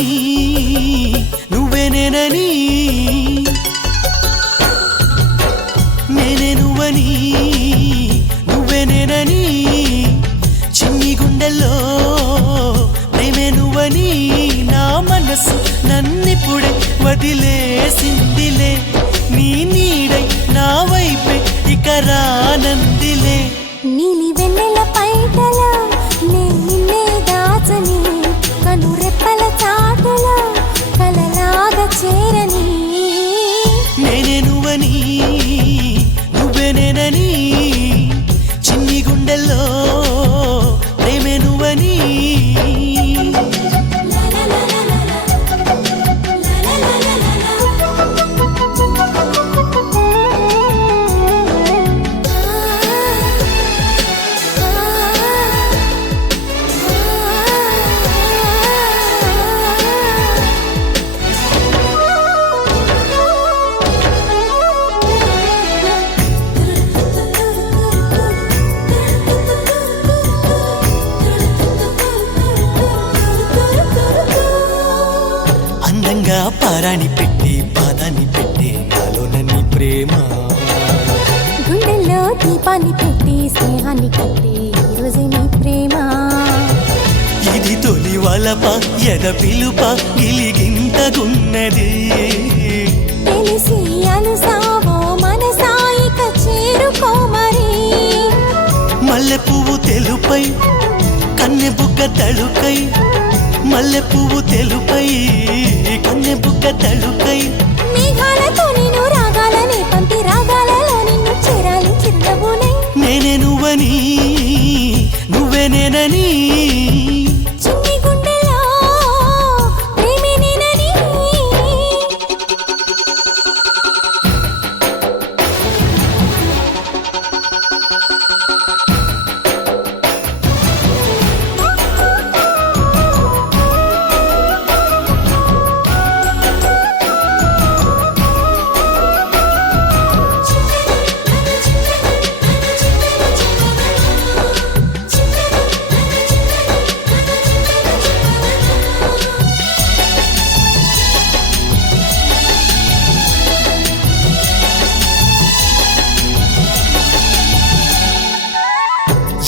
నువ్వని నువ్వే నేనని నేనే నువ్వని నువ్వే నేనని చిన్ని గుండెల్లో ప్రేమే నువ్వని నా మనసు నన్నిప్పుడే వదిలేసిందిలే నీ నీడై నా వైపే ఇక రానందిలే నీలి వెన్నెల పైటల నిన్నే దాచని కను రెప్పల చాటుల కలలాగా చేరని నేనే నువ్వని నువ్వే నేనని చిన్ని గుండెల్లో ప్రేమే నువ్వని అందంగా పారాని పెట్టి పాదాన్ని పెట్టి నాలోన నీ ప్రేమ గుండెల్లో దీపాన్ని పెట్టి స్నేహాన్ని కట్టి ఈరోజు నీ ప్రేమ ఇది తొలి వలప ఎద పిలుప గిలిగింతగున్నది తెలిసి అనుసావో మనసాయిక చేరుకో మరి మల్లె పువ్వు తెలుపై కన్నె బుగ్గ తళుకై మల్లె పువ్వు తెలుపై కన్నె బుగ్గ తళుకై మేఘాలతో నేను రాగాలనే పంపి రాగాలలో నిన్ను చేరాలి చిరునవ్వునే నేనే నువ్వని నువ్వే నేనని చిన్ని గుండెలో ప్రేమే నేనని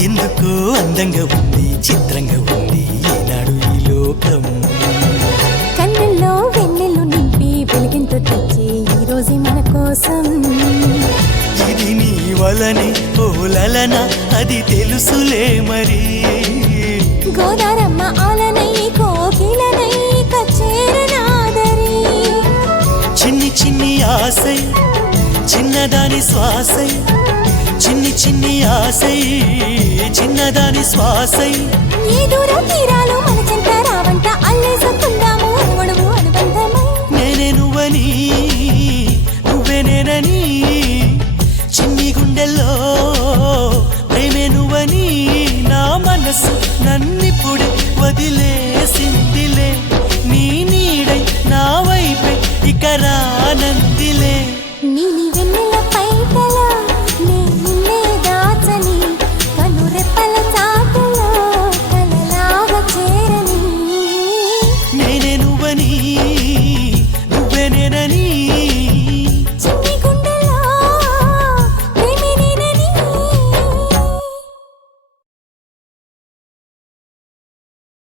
ఎందుకో అందంగా ఉంది చిత్రంగా ఉంది ఈనాడు ఈ లోకం కన్నుల్లో వెన్నెలు నింపి వెలిగింతో తెచ్చి ఈ రోజు మన కోసం ఇది నీ వలని ఓలలన అది తెలుసులే మరి గోదారమ్మ ఆలనై కోకిలనై కచేరనాదరి చిన్ని చిన్ని ఆశై చిన్నదాని శ్వాసై చిన్ని చిన్ని ఆశై చిన్నదాని శ్వాసై ఈ దూర తీరాలు మన చెంత రావంట అల్లేసుకుందాము అణువణువు అనుబంధమై నేనే నువ్వని నువ్వే నేనని చిన్ని గుండెల్లో ప్రేమే నువ్వని నా మనసు నన్నిప్పుడే వదిలేసిందిలే నీ నీడై నా వైపే ఇక రానందిలే నీలి వెన్నెల పైటల నిన్నే దాచని కను రెప్పల చాటులో కలలాగా చేరని నేనే నువ్వని